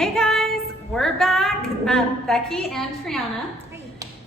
Hey guys, we're back, Becky and Triana,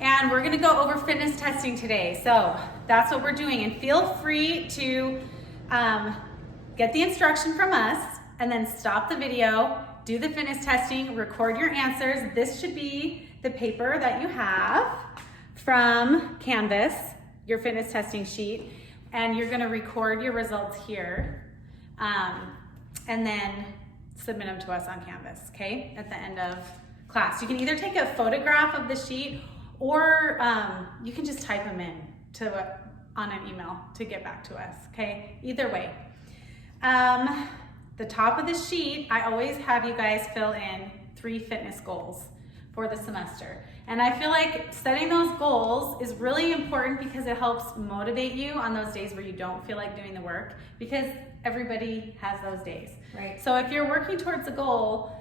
and we're gonna go over fitness testing today. So that's what we're doing, and feel free to get the instruction from us and then stop the video, do the fitness testing, record your answers. This should be the paper that you have from Canvas, your fitness testing sheet, and you're gonna record your results here and then submit them to us on Canvas, okay, at the end of class. You can either take a photograph of the sheet or you can just type them in on an email to get back to us, okay? Either way. The top of the sheet, I always have you guys fill in 3 fitness goals for the semester. And I feel like setting those goals is really important because it helps motivate you on those days where you don't feel like doing the work, because everybody has those days. Right. So if you're working towards a goal,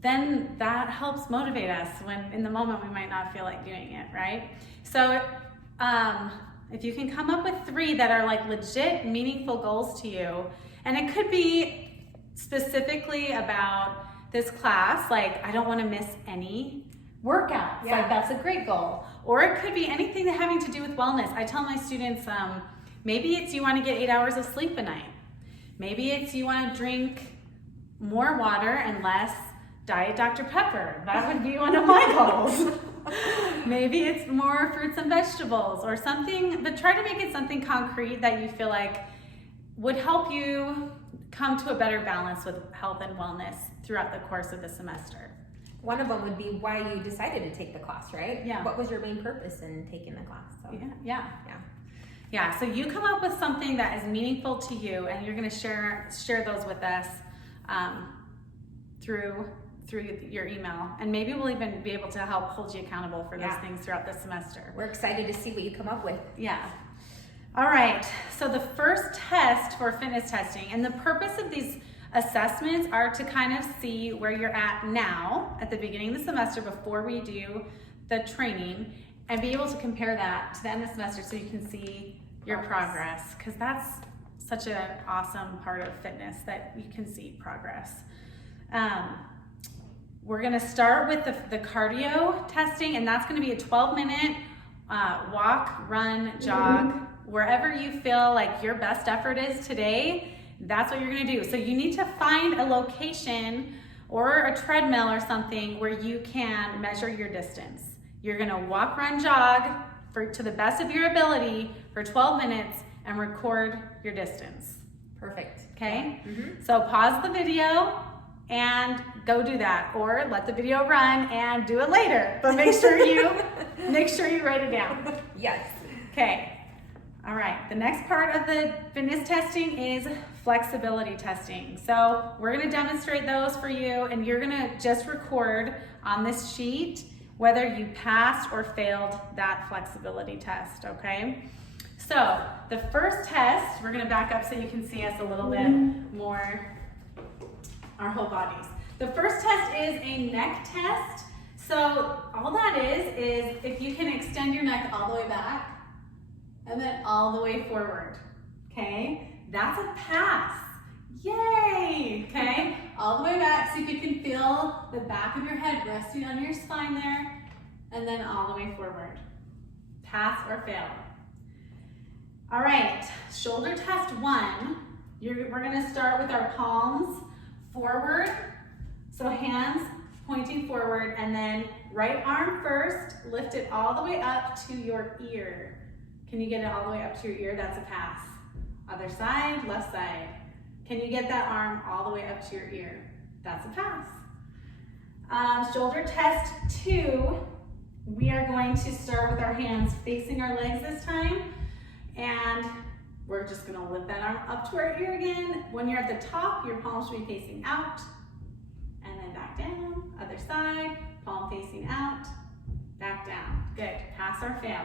then that helps motivate us when in the moment we might not feel like doing it, right? So if you can come up with 3 that are like legit meaningful goals to you, and it could be specifically about this class, like I don't want to miss any workouts, like that's a great goal. Or it could be anything that having to do with wellness. I tell my students, maybe it's you want to get 8 hours of sleep a night. Maybe it's you want to drink more water and less Diet Dr. Pepper. That would be one of my goals. Maybe it's more fruits and vegetables or something, but try to make it something concrete that you feel like would help you come to a better balance with health and wellness throughout the course of the semester. One of them would be why you decided to take the class, right? Yeah. What was your main purpose in taking the class? So. Yeah, so you come up with something that is meaningful to you, and you're going to share those with us through your email, and maybe we'll even be able to help hold you accountable for those things throughout the semester. We're excited to see what you come up with. Yeah. All right, so the first test for fitness testing, and the purpose of these assessments are to kind of see where you're at now at the beginning of the semester before we do the training, and be able to compare that to the end of the semester so you can see your progress, because that's such an awesome part of fitness that you can see progress. We're going to start with the cardio testing, and that's going to be a 12-minute walk, run, jog, wherever you feel like your best effort is today. That's what you're going to do. So you need to find a location or a treadmill or something where you can measure your distance. You're going to walk, run, jog to the best of your ability for 12 minutes and record your distance. Perfect. Okay? So pause the video and go do that, or let the video run and do it later. But make sure you write it down. Yes. Okay. All right. The next part of the fitness testing is flexibility testing. So we're going to demonstrate those for you, and you're going to just record on this sheet whether you passed or failed that flexibility test, okay? So the first test, we're gonna back up so you can see us a little bit more, our whole bodies. The first test is a neck test. So all that is if you can extend your neck all the way back and then all the way forward, okay? That's a pass. Yay, okay? All the way back so you can feel the back of your head resting on your spine there, and then all the way forward. Pass or fail. All right, shoulder test 1. We're gonna start with our palms forward, so hands pointing forward, and then right arm first, lift it all the way up to your ear. Can you get it all the way up to your ear? That's a pass. Other side, left side. Can you get that arm all the way up to your ear? That's a pass. Shoulder test 2, we are going to start with our hands facing our legs this time, and we're just gonna lift that arm up to our ear again. When you're at the top, your palms should be facing out, and then back down. Other side, palm facing out, back down. Good, pass or fail.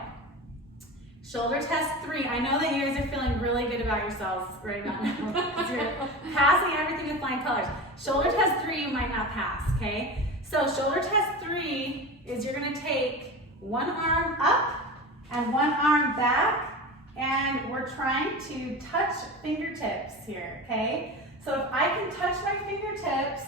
Shoulder test 3. I know that you guys are feeling really good about yourselves right now. You're passing everything with flying colors. Shoulder test 3, you might not pass, okay? So shoulder test 3 is you're gonna take one arm up and one arm back, and we're trying to touch fingertips here, okay? So if I can touch my fingertips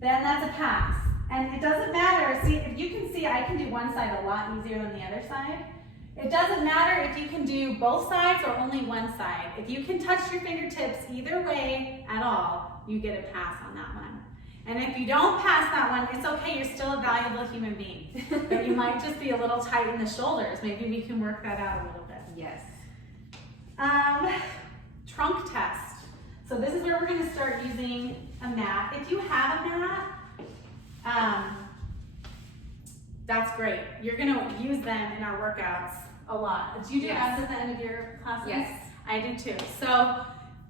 then that's a pass. And it doesn't matter, see, if you can see, I can do one side a lot easier than the other side. It doesn't matter if you can do both sides or only one side. If you can touch your fingertips either way at all, you get a pass on that one. And if you don't pass that one, it's okay, you're still a valuable human being. But you might just be a little tight in the shoulders. Maybe we can work that out a little bit. Yes. Trunk test. So this is where we're gonna start using a mat. If you have a mat, that's great. You're gonna use them in our workouts a lot. Do you do abs at the end of your classes? Yes. I do too. So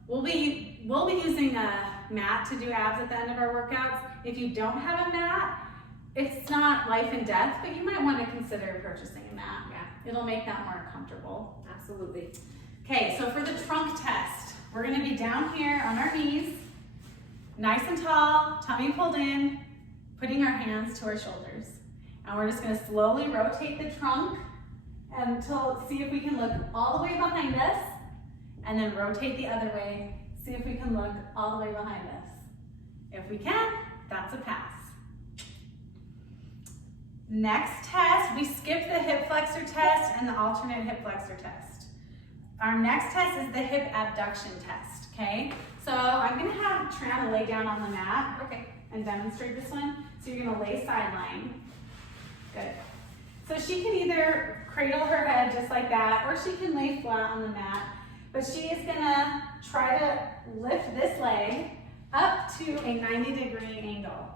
we'll be using a mat to do abs at the end of our workouts. If you don't have a mat, it's not life and death, but you might want to consider purchasing a mat. Yeah. It'll make that more comfortable. Absolutely. Okay, so for the trunk test, we're gonna be down here on our knees, nice and tall, tummy pulled in, putting our hands to our shoulders. And we're just gonna slowly rotate the trunk until, see if we can look all the way behind us, and then rotate the other way, see if we can look all the way behind us. If we can, that's a pass. Next test, we skip the hip flexor test and the alternate hip flexor test. Our next test is the hip abduction test, okay? So I'm gonna have Triana lay down on the mat, Okay. and demonstrate this one. So you're gonna lay sideline. Good. So she can either cradle her head just like that, or she can lay flat on the mat. But she is gonna try to lift this leg up to a 90-degree angle.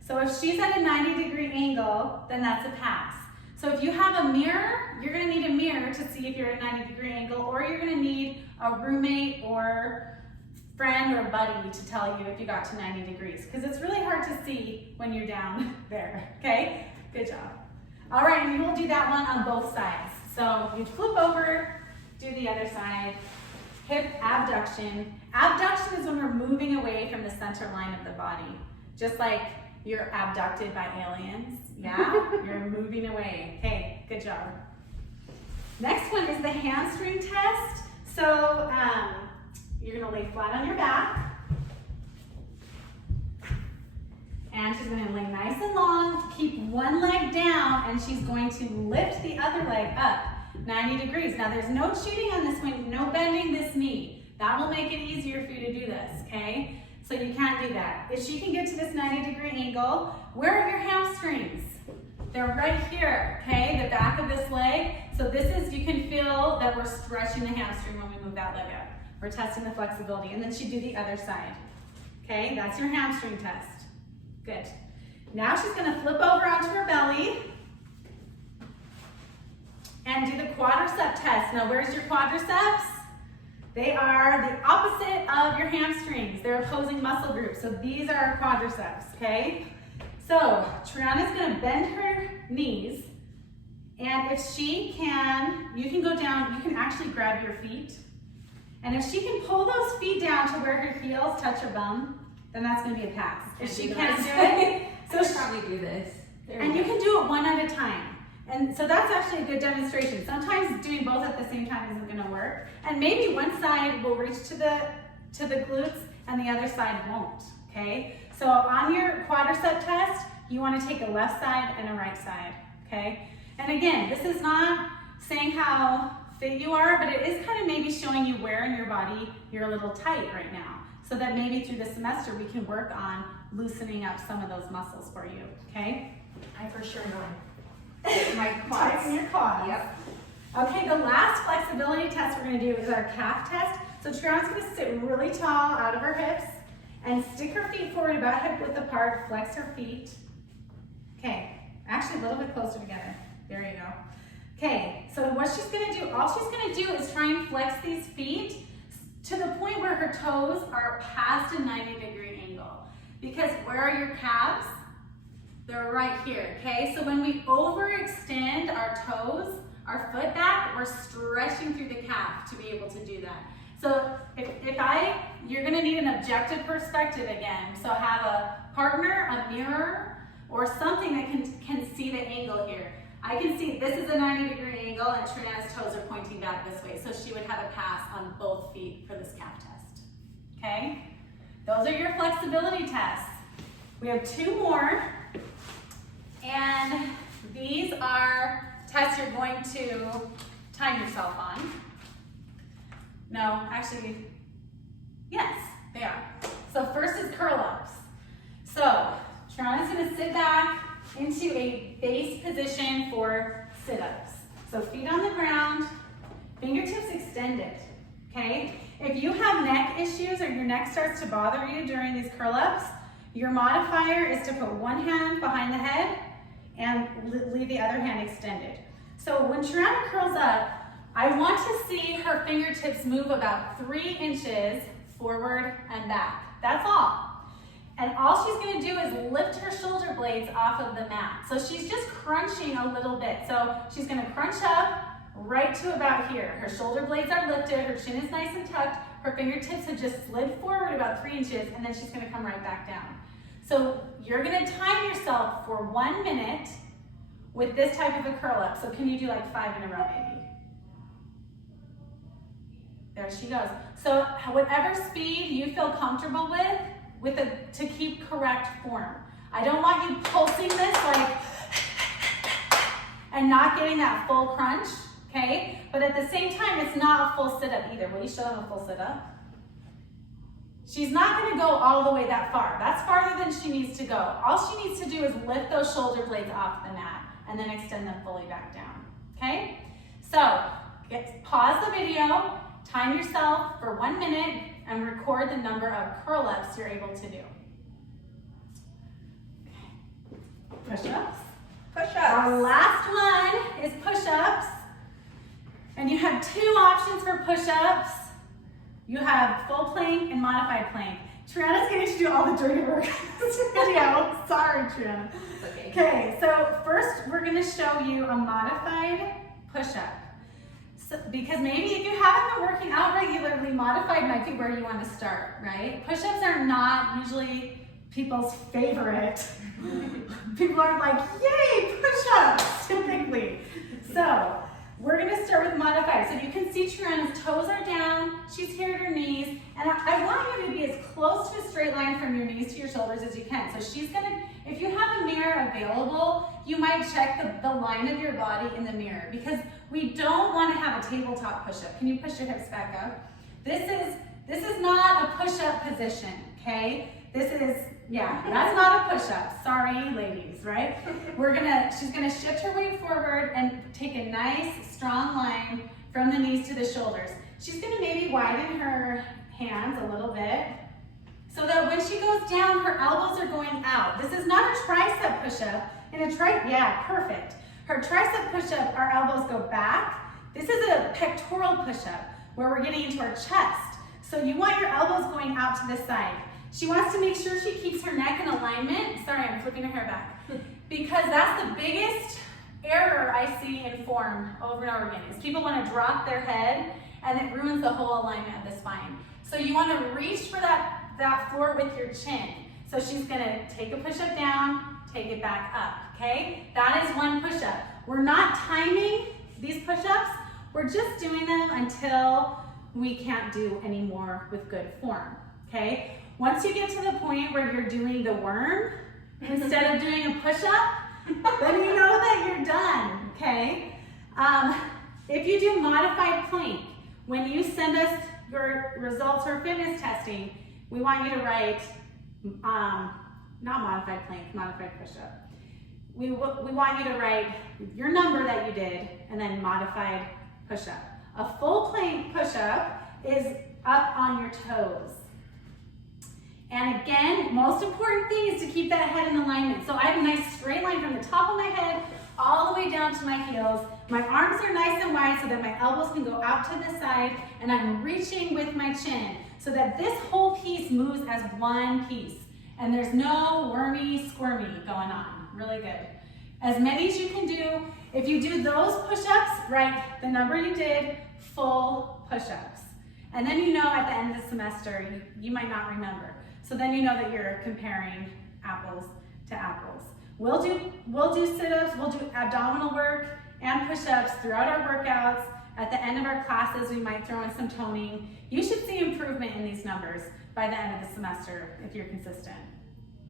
So if she's at a 90-degree angle, then that's a pass. So if you have a mirror, you're gonna need a mirror to see if you're at a 90-degree angle, or you're gonna need a roommate or friend or buddy to tell you if you got to 90 degrees, because it's really hard to see when you're down there, okay? Good job. All right, and we'll do that one on both sides. So you flip over, do the other side. Hip abduction. Abduction is when we're moving away from the center line of the body. Just like you're abducted by aliens, yeah? You're moving away. Okay, good job. Next one is the hamstring test. So you're gonna lay flat on your back. And she's gonna lay nice and long, keep one leg down, and she's going to lift the other leg up 90 degrees. Now there's no cheating on this one, no bending this knee. That will make it easier for you to do this, okay? So you can't do that. If she can get to this 90-degree angle, where are your hamstrings? They're right here, okay? The back of this leg. So this is, you can feel that we're stretching the hamstring when we move that leg up. We're testing the flexibility. And then she do the other side. Okay, that's your hamstring test. Good. Now she's gonna flip over onto her belly and do the quadricep test. Now where's your quadriceps? They are the opposite of your hamstrings. They're opposing muscle groups. So these are our quadriceps, okay? So Triana's gonna bend her knees, and if she can, you can go down, you can actually grab your feet. And if she can pull those feet down to where her heels touch her bum, then that's gonna be a pass. If she can't do it, so she'll probably do this. And you can do it one at a time. And so that's actually a good demonstration. Sometimes doing both at the same time isn't gonna work. And maybe one side will reach to the glutes and the other side won't, okay? So on your quadricep test, you wanna take a left side and a right side, okay? And again, this is not saying how fit you are, but it is kind of maybe showing you where in your body you're a little tight right now. So that maybe through the semester we can work on loosening up some of those muscles for you, okay? I for sure know. My quads. Tighten your quads. Yep. Okay, the last flexibility test we're gonna do is our calf test. So Triana's gonna sit really tall out of her hips and stick her feet forward about hip width apart, flex her feet. Okay, actually a little bit closer together. There you go. Okay, so what she's gonna do, all she's gonna do is try and flex these feet to the point where her toes are past a 90-degree angle. Because where are your calves? They're right here, okay? So when we overextend our toes, our foot back, we're stretching through the calf to be able to do that. So you're gonna need an objective perspective again. So have a partner, a mirror, or something that can see the angle here. I can see this is a 90-degree angle and Triana's toes are pointing back this way. So she would have a pass on both feet for this calf test, okay? Those are your flexibility tests. We have 2 more, and these are tests you're going to time yourself on. No, actually, yes, they are. So first is curl-ups. So Trina's gonna sit back into a base position for sit-ups. So feet on the ground, fingertips extended, okay? If you have neck issues or your neck starts to bother you during these curl-ups, your modifier is to put one hand behind the head and leave the other hand extended. So when Trina curls up, I want to see her fingertips move about 3 inches forward and back. That's all. And all she's gonna do is lift her shoulder blades off of the mat. So she's just crunching a little bit. So she's gonna crunch up right to about here. Her shoulder blades are lifted, her chin is nice and tucked, her fingertips have just slid forward about 3 inches, and then she's gonna come right back down. So you're gonna time yourself for 1 minute with this type of a curl up. So can you do like 5 in a row maybe? There she goes. So whatever speed you feel comfortable with to keep correct form. I don't want you pulsing this like, and not getting that full crunch, okay? But at the same time, it's not a full sit-up either. Will you show them a full sit-up? She's not gonna go all the way that far. That's farther than she needs to go. All she needs to do is lift those shoulder blades off the mat and then extend them fully back down, okay? So, pause the video, time yourself for 1 minute, and record the number of curl-ups you're able to do. Push-ups. Push-ups. Our last one is push-ups. And you have 2 options for push-ups. You have full plank and modified plank. Trina's getting to do all the dirty work in this video. Sorry, Trina. Okay. Okay, so first we're gonna show you a modified push-up. So, because maybe if you haven't been working out regularly, modified might be where you want to start, right? Push-ups are not usually people's favorite. People aren't like, yay, push-ups, typically. So we're gonna start with modified. So you can see Trina's toes are down, she's here at her knees, and I want you to be as close to a straight line from your knees to your shoulders as you can. So she's gonna, if you have a mirror available, you might check the line of your body in the mirror, because we don't want to have a tabletop push-up. Can you push your hips back up? This is not a push-up position, okay? This is, yeah, that's not a push-up. Sorry, ladies, right? She's gonna shift her weight forward and take a nice, strong line from the knees to the shoulders. She's gonna maybe widen her hands a little bit so that when she goes down, her elbows are going out. This is not a tricep push-up. Yeah, perfect. Her tricep push-up, our elbows go back. This is a pectoral push-up where we're getting into our chest. So you want your elbows going out to this side. She wants to make sure she keeps her neck in alignment. Sorry, I'm flipping her hair back. Because that's the biggest error I see in form over and over again, is people want to drop their head and it ruins the whole alignment of the spine. So you want to reach for that floor with your chin. So she's gonna take a push-up down, take it back up, okay? That is 1 push-up. We're not timing these push-ups. We're just doing them until we can't do any more with good form, okay? Once you get to the point where you're doing the worm instead of doing a push-up, then you know that you're done, okay? If you do modified plank, when you send us your results for fitness testing, we want you to write, not modified plank, modified push-up. We want you to write your number that you did and then modified push-up. A full plank push-up is up on your toes. And again, most important thing is to keep that head in alignment. So I have a nice straight line from the top of my head all the way down to my heels. My arms are nice and wide so that my elbows can go out to the side, and I'm reaching with my chin so that this whole piece moves as 1 piece. And there's no wormy, squirmy going on. Really good. As many as you can do. If you do those push-ups, write the number you did, full push-ups. And then you know at the end of the semester, you might not remember. So then you know that you're comparing apples to apples. We'll do sit-ups, we'll do abdominal work and push-ups throughout our workouts. At the end of our classes, we might throw in some toning. You should see improvement in these numbers by the end of the semester if you're consistent.